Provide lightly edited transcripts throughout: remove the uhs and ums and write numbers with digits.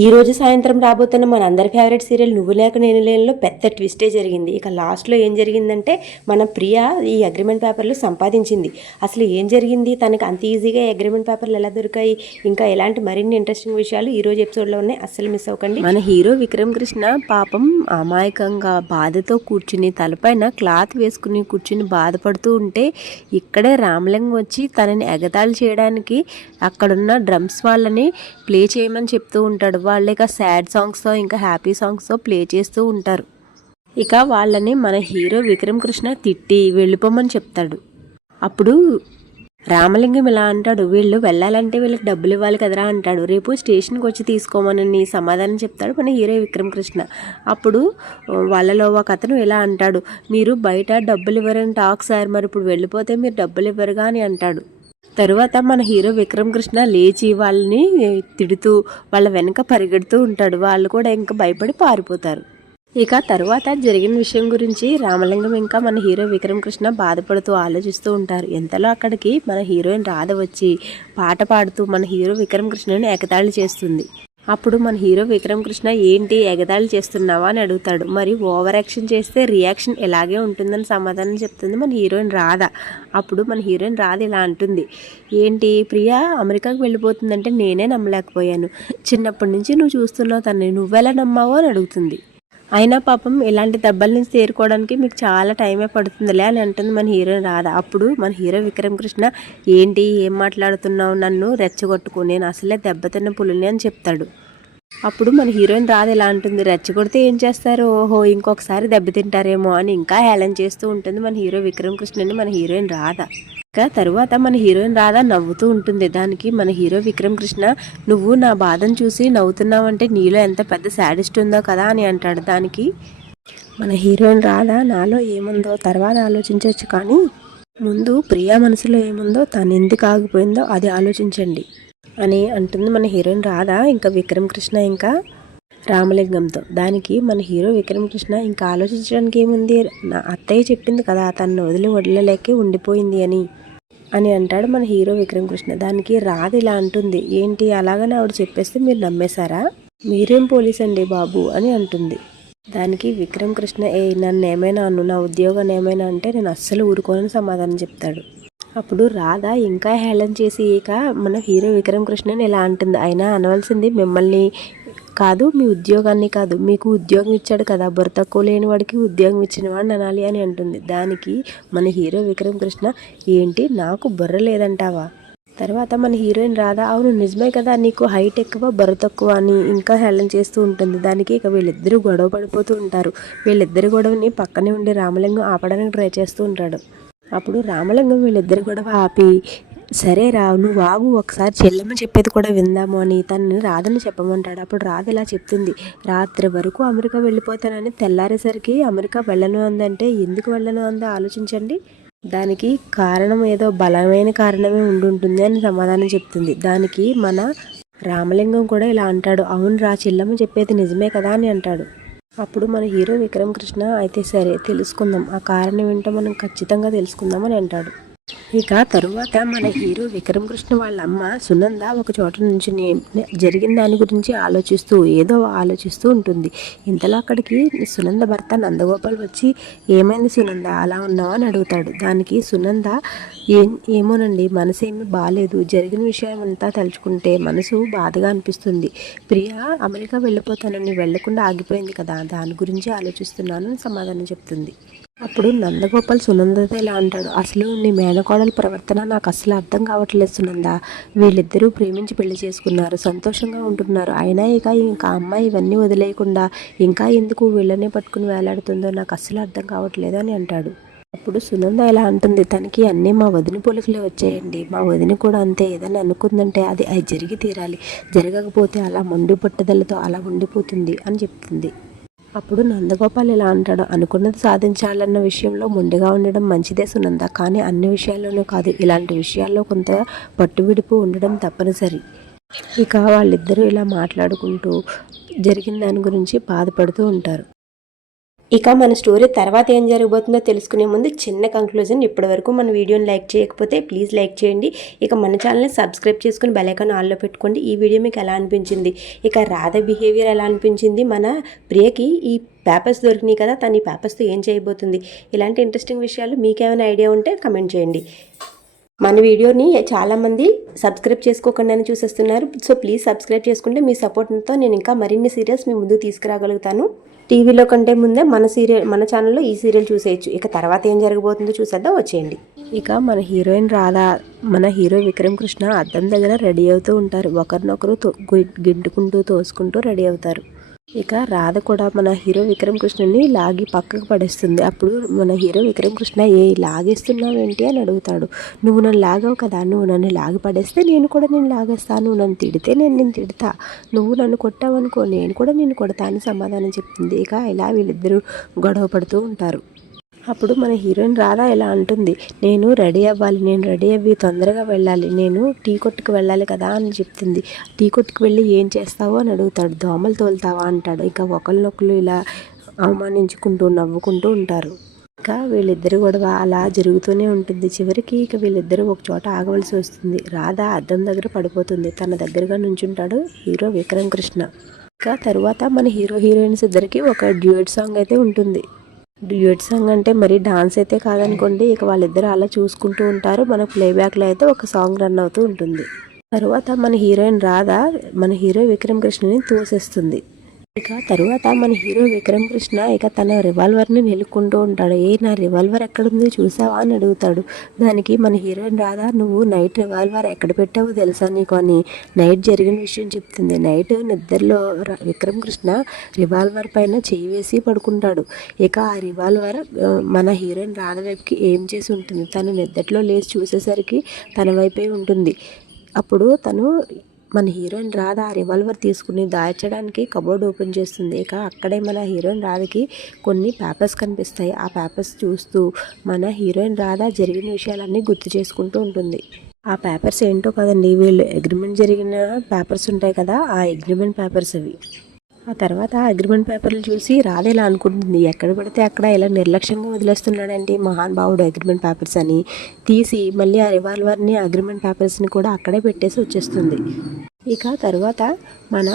ఈ రోజు సాయంత్రం రాబోతున్న మన అందరి ఫేవరెట్ సీరియల్ నువ్వు లేక నేను లేనులో పెద్ద ట్విస్టే జరిగింది. ఇక లాస్ట్లో ఏం జరిగిందంటే మన ప్రియ ఈ అగ్రిమెంట్ పేపర్లు సంపాదించింది. అసలు ఏం జరిగింది, తనకి అంత ఈజీగా అగ్రిమెంట్ పేపర్లు ఎలా దొరికాయి, ఇంకా ఎలాంటి మరిన్ని ఇంట్రెస్టింగ్ విషయాలు ఈ రోజు ఎపిసోడ్లో ఉన్నాయి. అస్సలు మిస్ అవ్వకండి. మన హీరో విక్రమ్ కృష్ణ పాపం అమాయకంగా బాధతో కూర్చుని తలపైన క్లాత్ వేసుకుని కూర్చుని బాధపడుతూ ఉంటే ఇక్కడే రామలింగం వచ్చి తనని ఎగతాళి చేయడానికి అక్కడున్న డ్రమ్స్ వాళ్ళని ప్లే చేయమని చెప్తూ ఉంటాడు. వాళ్ళు ఇక సాడ్ సాంగ్స్తో ఇంకా హ్యాపీ సాంగ్స్తో ప్లే చేస్తూ ఉంటారు. ఇక వాళ్ళని మన హీరో విక్రమ్ కృష్ణ తిట్టి వెళ్ళిపోమని చెప్తాడు. అప్పుడు రామలింగం ఇలా అంటాడు, వీళ్ళు వెళ్ళాలంటే వీళ్ళకి డబ్బులు ఇవ్వాలి కదరా అంటాడు. రేపు స్టేషన్కి వచ్చి తీసుకోమని సమాధానం చెప్తాడు మన హీరో విక్రమ్ కృష్ణ. అప్పుడు వాళ్ళలో ఒక అతను ఇలా అంటాడు, మీరు బయట డబ్బులు ఇవ్వరని టాక్ సార్, మరి ఇప్పుడు వెళ్ళిపోతే మీరు డబ్బులు ఇవ్వరుగా అని అంటాడు. తరువాత మన హీరో విక్రమ్ కృష్ణ లేచి వాళ్ళని తిడుతూ వాళ్ళ వెనక పరిగెడుతూ ఉంటాడు. వాళ్ళు కూడా ఇంకా భయపడి పారిపోతారు. ఇక తరువాత జరిగిన విషయం గురించి రామలింగం ఇంకా మన హీరో విక్రమ్ కృష్ణ బాధపడుతూ ఆలోచిస్తూ ఉంటారు. ఎంతలో అక్కడికి మన హీరోయిన్ రాధ వచ్చి పాట పాడుతూ మన హీరో విక్రమ్ కృష్ణని ఎగతాళి చేస్తుంది. అప్పుడు మన హీరో విక్రమ్ కృష్ణ ఏంటి ఎగతాళి చేస్తున్నావా అని అడుగుతాడు. మరి ఓవర్ యాక్షన్ చేస్తే రియాక్షన్ ఎలాగే ఉంటుందని సమాధానం చెప్తుంది మన హీరోయిన్ రాధ. అప్పుడు మన హీరోయిన్ రాధ ఇలా అంటుంది, ఏంటి ప్రియా అమెరికాకి వెళ్ళిపోతుందంటే నేనే నమ్మలేకపోయాను. చిన్నప్పటి నుంచి నువ్వు చూస్తున్నావు తనని, నువ్వెలా నమ్మావో అని అడుగుతుంది. అయినా పాపం ఇలాంటి దెబ్బల నుంచి తేరుకోవడానికి మీకు చాలా టైమే పడుతుందిలే అని అంటుంది మన హీరోయిన్ రాధ. అప్పుడు మన హీరో విక్రమ్ కృష్ణ ఏంటి ఏం మాట్లాడుతున్నావు, నన్ను రెచ్చగొట్టుకు, నేను అసలే దెబ్బతిన్న పులిని అని చెప్తాడు. అప్పుడు మన హీరోయిన్ రాధ ఇలా అంటుంది, రెచ్చగొడితే ఏం చేస్తారు, ఓహో ఇంకొకసారి దెబ్బతింటారేమో అని ఇంకా హేళన చేస్తూ ఉంటుంది మన హీరో విక్రమ్ కృష్ణని మన హీరోయిన్ రాధ. ఇక తరువాత మన హీరోయిన్ రాధ నవ్వుతూ ఉంటుంది. దానికి మన హీరో విక్రమ్ కృష్ణ, నువ్వు నా బాధను చూసి నవ్వుతున్నావంటే నీలో ఎంత పెద్ద శాడిస్ట్ ఉందో కదా అని అంటాడు. దానికి మన హీరోయిన్ రాధ, నాలో ఏముందో తర్వాత ఆలోచించవచ్చు, కానీ ముందు ప్రియా మనసులో ఏముందో, తను ఎందుకు ఆగిపోయిందో అది ఆలోచించండి అని అంటుంది మన హీరోయిన్ రాధ ఇంకా విక్రమ్ కృష్ణ ఇంకా రామలింగంతో. దానికి మన హీరో విక్రమ్ కృష్ణ ఇంకా ఆలోచించడానికి ఏముంది, నా అత్తయ్య చెప్పింది కదా తనను వదిలేకే ఉండిపోయింది అని అంటాడు మన హీరో విక్రమ్ కృష్ణ. దానికి రాధ ఇలా అంటుంది, ఏంటి అలాగని ఆవిడ చెప్పేస్తే మీరు నమ్మేశారా, మీరేం పోలీస్ అండి బాబు అని అంటుంది. దానికి విక్రమ్ కృష్ణ, నన్ను ఏమైనా అను, నా ఉద్యోగాన్ని ఏమైనా అంటే నేను అస్సలు ఊరుకోనని సమాధానం చెప్తాడు. అప్పుడు రాధ ఇంకా హేళన చేసి ఇక మన హీరో విక్రమ్ కృష్ణని ఇలా అంటుంది, అయినా అనవలసింది మిమ్మల్ని కాదు, మీ ఉద్యోగాన్ని కాదు, మీకు ఉద్యోగం ఇచ్చాడు కదా, బుర్ర తక్కువ లేని వాడికి ఉద్యోగం ఇచ్చిన వాడిని అనాలి అని అంటుంది. దానికి మన హీరో విక్రమ్ కృష్ణ, ఏంటి నాకు బుర్ర లేదంటావా. తర్వాత మన హీరోయిన్ రాధ, అవును నిజమే కదా, నీకు హైట్ ఎక్కువ బుర్ర తక్కువ అని ఇంకా హేళన చేస్తూ ఉంటుంది. దానికి ఇక వీళ్ళిద్దరూ గొడవ పడిపోతూ ఉంటారు. వీళ్ళిద్దరి గొడవని పక్కనే ఉండి రామలింగం ఆపడానికి ట్రై చేస్తూ ఉంటాడు. అప్పుడు రామలింగం వీళ్ళిద్దరు గొడవ ఆపి, సరే రా నువ్వు ఆగు, ఒకసారి చెల్లెమ్మ చెప్పేది కూడా విందాము అని తనని రాధని చెప్పమంటాడు. అప్పుడు రాధ ఇలా చెప్తుంది, రాత్రి వరకు అమెరికా వెళ్ళిపోతానని తెల్లారేసరికి అమెరికా వెళ్ళను అందంటే ఎందుకు వెళ్ళను అందో ఆలోచించండి. దానికి కారణం ఏదో బలమైన కారణమే ఉండుంటుంది అని సమాధానం చెప్తుంది. దానికి మన రామలింగం కూడా ఇలా అంటాడు, అవును రా చెల్లెమ్మ చెప్పేది నిజమే కదా అని అంటాడు. అప్పుడు మన హీరో విక్రమ్ కృష్ణ, అయితే సరే తెలుసుకుందాం, ఆ కారణం ఏంటో మనం ఖచ్చితంగా తెలుసుకుందాం అని అంటాడు. ఇక తరువాత మన హీరో విక్రమ్ కృష్ణ వాళ్ళ అమ్మ సునంద ఒక చోట నుంచి జరిగిన దాని గురించి ఆలోచిస్తూ ఉంటుంది. ఇంతలో అక్కడికి సునంద భర్త నందగోపాల్ వచ్చి, ఏమైంది సునంద అలా ఉన్నావా అని అడుగుతాడు. దానికి సునంద, ఏమోనండి మనసు ఏమీ బాగాలేదు, జరిగిన విషయం అంతా తలుచుకుంటే మనసు బాధగా అనిపిస్తుంది. ప్రియా అమెరికా వెళ్ళిపోతానని వెళ్లకుండా ఆగిపోయింది కదా, దాని గురించి ఆలోచిస్తున్నాను అని సమాధానం చెప్తుంది. అప్పుడు నందగోపాల్ సునందతో ఇలా అంటాడు, అసలు నీ మేనకోడల ప్రవర్తన నాకు అసలు అర్థం కావట్లేదు సునంద, వీళ్ళిద్దరూ ప్రేమించి పెళ్లి చేసుకున్నారు, సంతోషంగా ఉంటున్నారు, అయినా ఇంకా అమ్మాయి ఇవన్నీ వదిలేయకుండా ఇంకా ఎందుకు వీళ్ళనే పట్టుకుని వేలాడుతుందో నాకు అసలు అర్థం కావట్లేదు అని అంటాడు. అప్పుడు సునంద ఇలా అంటుంది, తనకి అన్నీ మా వదిన పోలికలే వచ్చాయండి, మా వదిన కూడా అంతే, ఏదైనా అనుకుందంటే అది జరిగి తీరాలి, జరగకపోతే అలా మొండి పట్టుదలతో అలా ఉండిపోతుంది అని చెప్తుంది. అప్పుడు నందగోపాల్ ఇలా అంటాడు, అనుకున్నది సాధించాలన్న విషయంలో మొండిగా ఉండడం మంచిదే సునంద, కానీ అన్ని విషయాల్లోనూ కాదు, ఇలాంటి విషయాల్లో కొంత పట్టువిడుపు ఉండడం తప్పనిసరి. ఇక వాళ్ళిద్దరూ ఇలా మాట్లాడుకుంటూ జరిగిన దాని గురించి బాధపడుతూ ఉంటారు. ఇక మన స్టోరీ తర్వాత ఏం జరగబోతుందో తెలుసుకునే ముందు చిన్న కంక్లూజన్. ఇప్పటివరకు మన వీడియోని లైక్ చేయకపోతే ప్లీజ్ లైక్ చేయండి. ఇక మన ఛానల్ని సబ్స్క్రైబ్ చేసుకుని బెల్ ఐకాన్ ఆన్లో పెట్టుకోండి. ఈ వీడియో మీకు ఎలా అనిపించింది, ఇక రాధ బిహేవియర్ ఎలా అనిపించింది, మన ప్రియకి ఈ పేపర్స్ దొరికినాయి కదా, తను ఈ పేపర్స్తో ఏం చేయబోతుంది, ఇలాంటి ఇంట్రెస్టింగ్ విషయాలు మీకేమైనా ఐడియా ఉంటే కమెంట్ చేయండి. మన వీడియోని చాలామంది సబ్స్క్రైబ్ చేసుకోకుండానే చూసేస్తున్నారు. సో ప్లీజ్ సబ్స్క్రైబ్ చేసుకుంటే మీ సపోర్ట్తో నేను ఇంకా మరిన్ని సీరియల్స్ మీ ముందుకు తీసుకురాగలుగుతాను. టీవీలో కంటే ముందే మన ఛానల్లో ఈ సీరియల్ చూసేయచ్చు. ఇక తర్వాత ఏం జరగబోతుందో చూసేద్దాం, వచ్చేయండి. ఇక మన హీరోయిన్ రాధ, మన హీరో విక్రమ్ కృష్ణ అద్దం దగ్గర రెడీ అవుతూ ఉంటారు. ఒకరినొకరు గింటుకుంటూ తోసుకుంటూ రెడీ అవుతారు. ఇక రాధ కూడా మన హీరో విక్రమ్ కృష్ణని లాగి పక్కకు పడేస్తుంది. అప్పుడు మన హీరో విక్రమ్ కృష్ణ లాగేస్తున్నావు ఏంటి అని అడుగుతాడు. నువ్వు నన్ను లాగావు కదా, నువ్వు నన్ను లాగి పడేస్తే నేను కూడా నేను లాగేస్తాను, నువ్వు నన్ను తిడితే నేను తిడతా, నువ్వు నన్ను కొట్టావనుకో నేను కూడా నేను కొడతా అని సమాధానం చెప్తుంది. ఇక ఇలా వీళ్ళిద్దరూ గొడవ పడుతూ ఉంటారు. అప్పుడు మన హీరోయిన్ రాధా ఇలా అంటుంది, నేను రెడీ అవ్వి తొందరగా వెళ్ళాలి, నేను టీ కొట్టుకు వెళ్ళాలి కదా అని చెప్తుంది. టీ కొట్టుకు వెళ్ళి ఏం చేస్తావో అని అడుగుతాడు. దోమలు తోలుతావా అంటాడు. ఇక ఒకరినొకరు ఇలా అవమానించుకుంటూ నవ్వుకుంటూ ఉంటారు. ఇక వీళ్ళిద్దరు గొడవ అలా జరుగుతూనే ఉంటుంది. చివరికి ఇక వీళ్ళిద్దరూ ఒక చోట ఆగవలసి వస్తుంది. రాధ అద్దం దగ్గర పడిపోతుంది. తన దగ్గరగా నుంచుంటాడు హీరో విక్రమ్ కృష్ణ. ఇక తరువాత మన హీరోయిన్స్ ఇద్దరికి ఒక డ్యూయట్ సాంగ్ అయితే ఉంటుంది. డ్యూయట్ సాంగ్ అంటే మరి డాన్స్ అయితే కాదనుకోండి. ఇక వాళ్ళిద్దరు అలా చూసుకుంటూ ఉంటారు. మన ప్లేబ్యాక్లో అయితే ఒక సాంగ్ రన్ అవుతూ ఉంటుంది. తర్వాత మన హీరోయిన్ రాధ మన హీరో విక్రమ్ కృష్ణని తోసేస్తుంది. ఇక తరువాత మన హీరో విక్రమ్ కృష్ణ ఇక తన రివాల్వర్ని నిలుక్కుంటూ ఉంటాడు. నా రివాల్వర్ ఎక్కడుంది చూసావా అని అడుగుతాడు. దానికి మన హీరోయిన్ రాధా, నువ్వు నైట్ రివాల్వర్ ఎక్కడ పెట్టావో తెలుసా నీకు అని నైట్ జరిగిన విషయం చెప్తుంది. నైట్ నిద్రలో విక్రమ్ కృష్ణ రివాల్వర్ పైన చేయి వేసి పడుకుంటాడు. ఇక ఆ రివాల్వర్ మన హీరోయిన్ రాధ వైపుకి ఏం చేసి ఉంటుంది. తను నిద్రలో లేచి చూసేసరికి తన వైపే ఉంటుంది. అప్పుడు తను మన హీరోయిన్ రాధ ఆ రివాల్వర్ తీసుకుని దాచడానికి కబోర్డ్ ఓపెన్ చేస్తుంది. ఇక అక్కడే మన హీరోయిన్ రాధకి కొన్ని పేపర్స్ కనిపిస్తాయి. ఆ పేపర్స్ చూస్తూ మన హీరోయిన్ రాధ జరిగిన విషయాలన్నీ గుర్తు చేసుకుంటూ ఉంటుంది. ఆ పేపర్స్ ఏంటో కదండి, వీళ్ళు అగ్రిమెంట్ జరిగిన పేపర్స్ ఉంటాయి కదా, ఆ అగ్రిమెంట్ పేపర్స్ అవి. ఆ తర్వాత అగ్రిమెంట్ పేపర్లు చూసి రాధ ఇలా అనుకుంటుంది, ఎక్కడ పడితే అక్కడ ఇలా నిర్లక్ష్యంగా వదిలేస్తున్నాడండి మహానుభావుడు అగ్రిమెంట్ పేపర్స్ అని. తీసి మళ్ళీ ఆ రివాల్వర్ని అగ్రిమెంట్ పేపర్స్ని కూడా అక్కడే పెట్టేసి వచ్చేస్తుంది. ఇక తర్వాత మన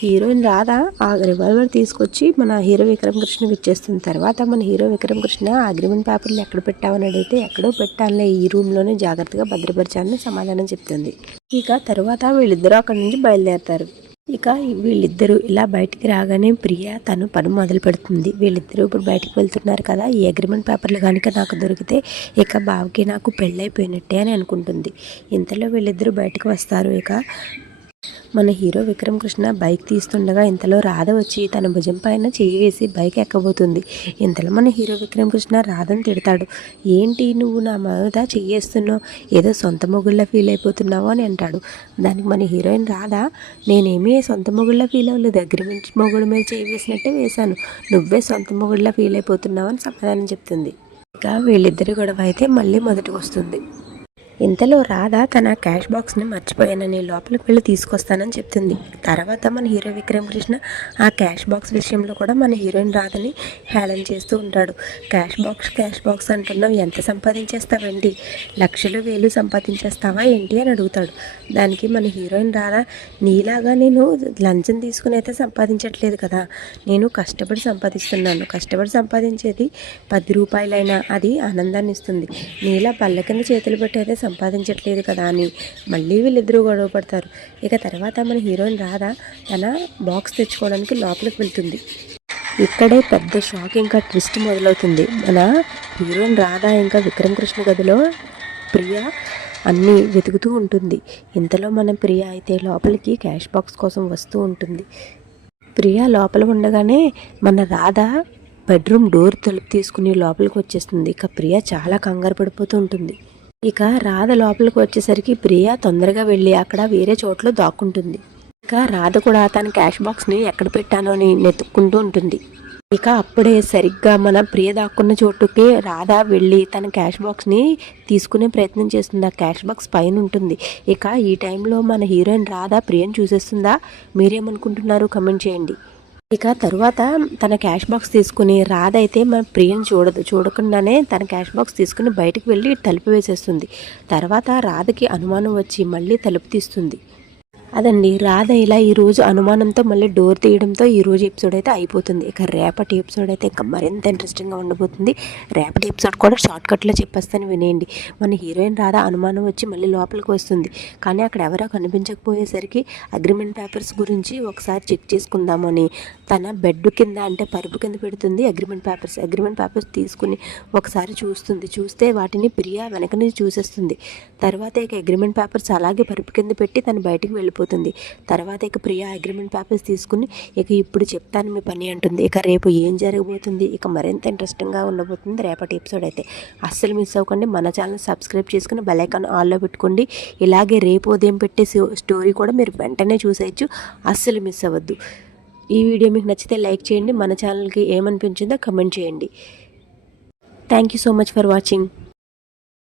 హీరోయిన్ రాధ ఆ రివాల్వర్ తీసుకొచ్చి మన హీరో విక్రమ్ కృష్ణకి ఇచ్చేస్తుంది. తర్వాత మన హీరో విక్రమ్ కృష్ణ అగ్రిమెంట్ పేపర్లు ఎక్కడ పెట్టామని అడిగితే ఎక్కడో పెట్టాలే, ఈ రూమ్లోనే జాగ్రత్తగా భద్రపరచాలని సమాధానం చెప్తుంది. ఇక తర్వాత వీళ్ళిద్దరూ అక్కడి నుంచి బయలుదేరతారు. ఇక వీళ్ళిద్దరూ ఇలా బయటికి రాగానే ప్రియ తను పని మొదలు పెడుతుంది. వీళ్ళిద్దరూ ఇప్పుడు బయటికి వెళ్తున్నారు కదా, ఈ అగ్రిమెంట్ పేపర్లు కనుక నాకు దొరికితే ఇక బావకి నాకు పెళ్ళైపోయినట్టే అని అనుకుంటుంది. ఇంతలో వీళ్ళిద్దరూ బయటకు వస్తారు. ఇక మన హీరో విక్రమ్ కృష్ణ బైక్ తీస్తుండగా ఇంతలో రాధ వచ్చి తన భుజం పైన చేయి వేసి బైక్ ఎక్కబోతుంది. ఇంతలో మన హీరో విక్రమ్ కృష్ణ రాధను తిడతాడు. ఏంటి నువ్వు నా మీద చెయ్యేస్తున్నావు, ఏదో సొంత మొగుళ్ళ ఫీల్ అయిపోతున్నావు అని అంటాడు. దానికి మన హీరోయిన్ రాధ, నేనేమీ సొంత మొగుళ్ళ ఫీల్ అవ్వలేదు, అగ్రిమెంట్ మొగుడు మీద చేయి వేసినట్టే వేశాను, నువ్వే సొంత మొగుళ్ళ ఫీల్ అయిపోతున్నావు అని సమాధానం చెప్తుంది. ఇక వీళ్ళిద్దరి గొడవ అయితే మళ్ళీ మొదటికి వస్తుంది. ఇంతలో రాధ తన క్యాష్ బాక్స్ని మర్చిపోయానని లోపలికి వెళ్ళి తీసుకొస్తానని చెప్తుంది. తర్వాత మన హీరో విక్రమ్ కృష్ణ ఆ క్యాష్ బాక్స్ విషయంలో కూడా మన హీరోయిన్ రాధని హేళన చేస్తూ ఉంటాడు. క్యాష్ బాక్స్ అంటున్నావు, ఎంత సంపాదించేస్తావేంటి, లక్షలు వేలు సంపాదించేస్తావా ఏంటి అని అడుగుతాడు. దానికి మన హీరోయిన్ రాధ, నీలాగా నేను లంచం తీసుకుని అయితే సంపాదించట్లేదు కదా, నేను కష్టపడి సంపాదిస్తున్నాను, కష్టపడి సంపాదించేది 10 రూపాయలైనా అది ఆనందాన్ని ఇస్తుంది, నీలా పళ్ళ కింద చేతులు పెట్టి అయితే సంపాదించట్లేదు కదా అని మళ్ళీ వీళ్ళిద్దరూ గొడవ పడతారు. ఇక తర్వాత మన హీరోయిన్ రాధ తన బాక్స్ తెచ్చుకోవడానికి లోపలికి వెళ్తుంది. ఇక్కడే పెద్ద షాక్ ఇంకా ట్విస్ట్ మొదలవుతుంది. మన హీరోయిన్ రాధ ఇంకా విక్రమ్ కృష్ణ గదిలో ప్రియ అన్నీ వెతుకుతూ ఉంటుంది. ఇంతలో మన ప్రియ అయితే లోపలికి క్యాష్ బాక్స్ కోసం వస్తూ ఉంటుంది. ప్రియ లోపల ఉండగానే మన రాధ బెడ్రూమ్ డోర్ తలుపు తీసుకుని లోపలికి వచ్చేస్తుంది. ఇక ప్రియ చాలా కంగారు పడిపోతూ ఉంటుంది. ఇక రాధ లోపలికి వచ్చేసరికి ప్రియ తొందరగా వెళ్ళి అక్కడ వేరే చోట్లో దాక్కుంటుంది. ఇక రాధ కూడా తన క్యాష్ బాక్స్ని ఎక్కడ పెట్టానో అని వెతుక్కుంటూ ఉంటుంది. ఇక అప్పుడే సరిగ్గా మన ప్రియ దాక్కున్న చోటుకి రాధ వెళ్ళి తన క్యాష్ బాక్స్ని తీసుకునే ప్రయత్నం చేస్తుంది. ఆ క్యాష్ బాక్స్ పైన ఉంటుంది. ఇక ఈ టైంలో మన హీరోయిన్ రాధ ప్రియని చూసేస్తుందా, మీరేమనుకుంటున్నారు కమెంట్ చేయండి. ఇక తరువాత తన క్యాష్ బాక్స్ తీసుకుని రాధ అయితే మన ప్రియని చూడకుండానే తన క్యాష్ బాక్స్ తీసుకుని బయటికి వెళ్ళి తలుపు వేసేస్తుంది. తర్వాత రాధకి అనుమానం వచ్చి మళ్ళీ తలుపు తీస్తుంది. అదండి రాధ ఇలా ఈరోజు అనుమానంతో మళ్ళీ డోర్ తీయడంతో ఈరోజు ఎపిసోడ్ అయితే అయిపోతుంది. ఇక రేపటి ఎపిసోడ్ అయితే ఇంకా మరింత ఇంట్రెస్టింగ్గా ఉండబోతుంది. రేపటి ఎపిసోడ్ కూడా షార్ట్కట్లో చెప్పేస్తాను వినేయండి. మన హీరోయిన్ రాధ అనుమానం వచ్చి మళ్ళీ లోపలికి వస్తుంది. కానీ అక్కడ ఎవరో కనిపించకపోయేసరికి అగ్రిమెంట్ పేపర్స్ గురించి ఒకసారి చెక్ చేసుకుందామని తన బెడ్ కింద అంటే పరుపు కింద పెడుతుంది అగ్రిమెంట్ పేపర్స్ తీసుకుని ఒకసారి చూస్తే వాటిని ప్రియా వెనక నుంచి చూసేస్తుంది. తర్వాత ఇక అగ్రిమెంట్ పేపర్స్ అలాగే పరుపు కింద పెట్టి తను బయటికి వెళ్ళిపోతుంది. తర్వాత ఇక ప్రియా అగ్రిమెంట్ పేపర్స్ తీసుకుని ఇక ఇప్పుడు చెప్తాను మీ పని అంటుంది. ఇక రేపు ఏం జరగబోతుంది ఇక మరింత ఇంట్రెస్టింగ్గా ఉండబోతుంది రేపటి ఎపిసోడ్ అయితే. అస్సలు మిస్ అవ్వకండి. మన ఛానల్ సబ్స్క్రైబ్ చేసుకుని బెల్ ఐకాన్ ఆల్లో పెట్టుకోండి. ఇలాగే రేపు ఉదయం పెట్టే స్టోరీ కూడా మీరు వెంటనే చూసేయచ్చు. అస్సలు మిస్ అవ్వద్దు. ఈ వీడియో మీకు నచ్చితే లైక్ చేయండి. మన ఛానల్కి ఏమనిపించిందో కమెంట్ చేయండి. Thank you so much for watching.